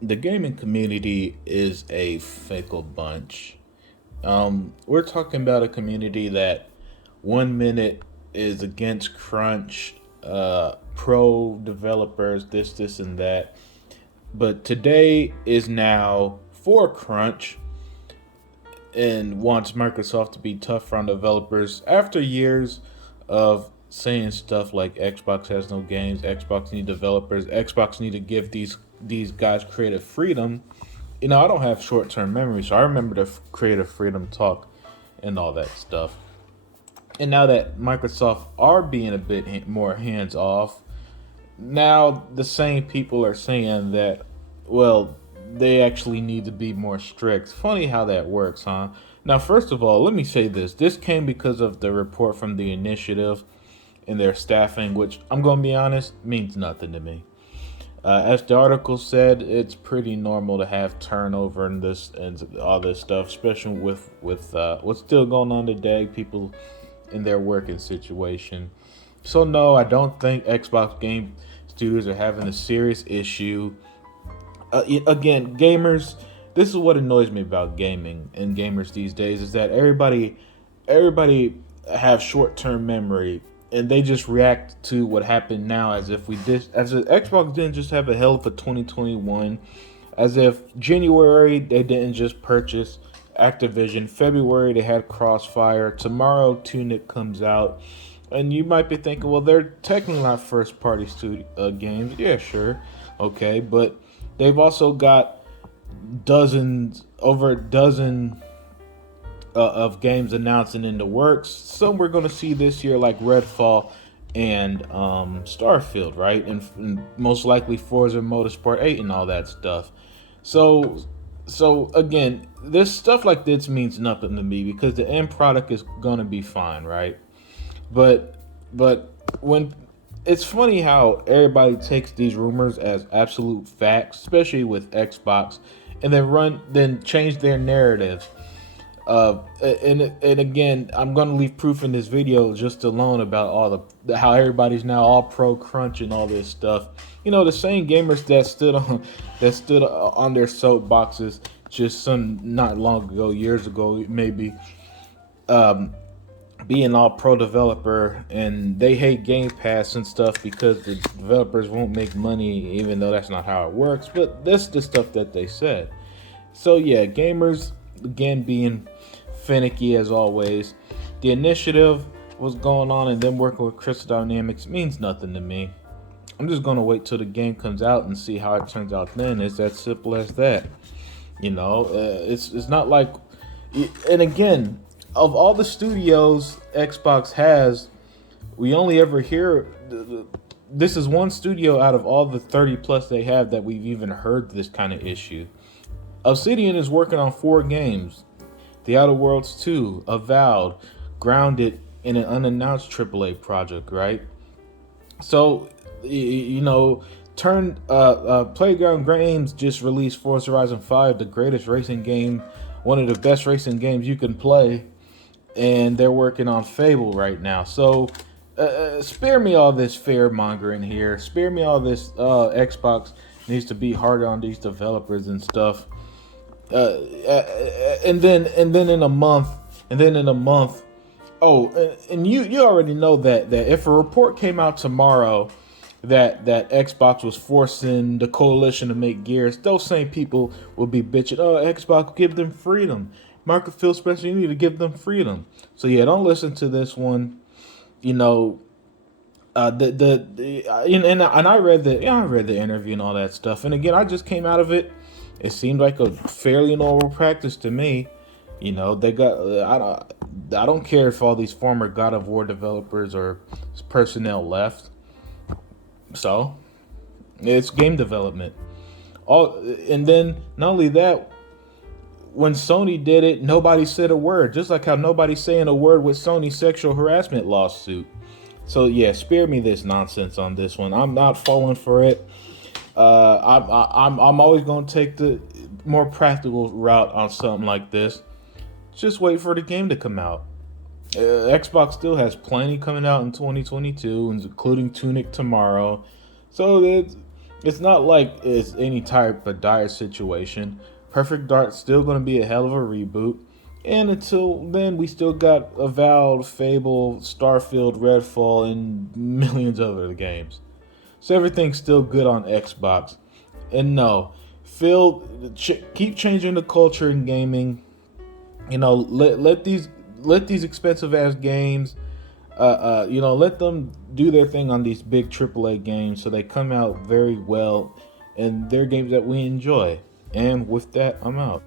The gaming community is a fickle bunch. We're talking about a community that 1 minute is against crunch, pro developers, this, and that. But today is now for crunch and wants Microsoft to be tougher on developers after years of saying stuff like Xbox has no games, Xbox need developers, Xbox need to give these guys creative freedom. I don't have short term memory, so I remember the creative freedom talk and all that stuff. And now that Microsoft are being a bit more hands off, now the same people are saying that, well, they actually need to be more strict. Funny how that works, huh? Now, first of all, let me say this. This came because of the report from the initiative and their staffing, which I'm going to be honest, means nothing to me. As the article said, it's pretty normal to have turnover and this and all this stuff, especially with what's still going on today. People in their working situation. So no, I don't think Xbox game studios are having a serious issue. Again, gamers. This is what annoys me about gaming and gamers these days is that everybody have short term memory and they just react to what happened now as if as if Xbox didn't just have a hell of a 2021, as if January they didn't just purchase Activision, February they had Crossfire, tomorrow Tunic comes out, and you might be thinking, well, they're technically not first party studio games. Yeah, sure, okay, but they've also got over a dozen of games announcing in the works. Some we're going to see this year, like Redfall and Starfield, right? And most likely Forza Motorsport 8 and all that stuff. So, so again, this stuff like this means nothing to me because the end product is going to be fine, right? But but when it's funny how everybody takes these rumors as absolute facts, especially with Xbox, and then change their narrative. And again, I'm gonna leave proof in this video just alone about all how everybody's now all pro crunch and all this stuff. The same gamers that stood on their soapboxes just some not long ago, years ago, maybe, um, being all pro developer, and they hate Game Pass and stuff because the developers won't make money, even though that's not how it works. But that's the stuff that they said. So yeah, gamers again being finicky as always. The initiative was going on and them working with Crystal Dynamics means nothing to me. I'm just gonna wait till the game comes out and see how it turns out. Then it's that simple as that. It's not like, and again, of all the studios Xbox has, we only ever hear this is one studio out of all the 30 plus they have that we've even heard this kind of issue. Obsidian is working on 4 games: The Outer Worlds 2, Avowed, Grounded, and an unannounced AAA project, right? So, turn Playground Games just released Forza Horizon 5, the greatest racing game, one of the best racing games you can play, and they're working on Fable right now. So, spare me all this fear mongering here. Spare me all this. Xbox needs to be harder on these developers and stuff. And then in a month, and then in a month. Oh, and you already know that if a report came out tomorrow that Xbox was forcing the coalition to make Gears, those same people will be bitching. Oh, Xbox, give them freedom. Market Phil Spencer, you need to give them freedom. So yeah, don't listen to this one. You know, and I read the interview and all that stuff. And again, I just came out of it. It seemed like a fairly normal practice to me. They got I don't care if all these former God of War developers or personnel left. So it's game development. All and then not only that, when Sony did it, nobody said a word. Just like how nobody's saying a word with Sony's sexual harassment lawsuit. So yeah, spare me this nonsense on this one. I'm not falling for it. I'm always going to take the more practical route on something like this. Just wait for the game to come out. Xbox still has plenty coming out in 2022, including Tunic tomorrow. So It's not like it's any type of dire situation. Perfect Dark's still going to be a hell of a reboot. And until then, we still got Avowed, Fable, Starfield, Redfall, and millions of other games. So everything's still good on Xbox. And no, keep changing the culture in gaming. Let these expensive ass games, let them do their thing on these big AAA games, so they come out very well, and they're games that we enjoy. And with that, I'm out.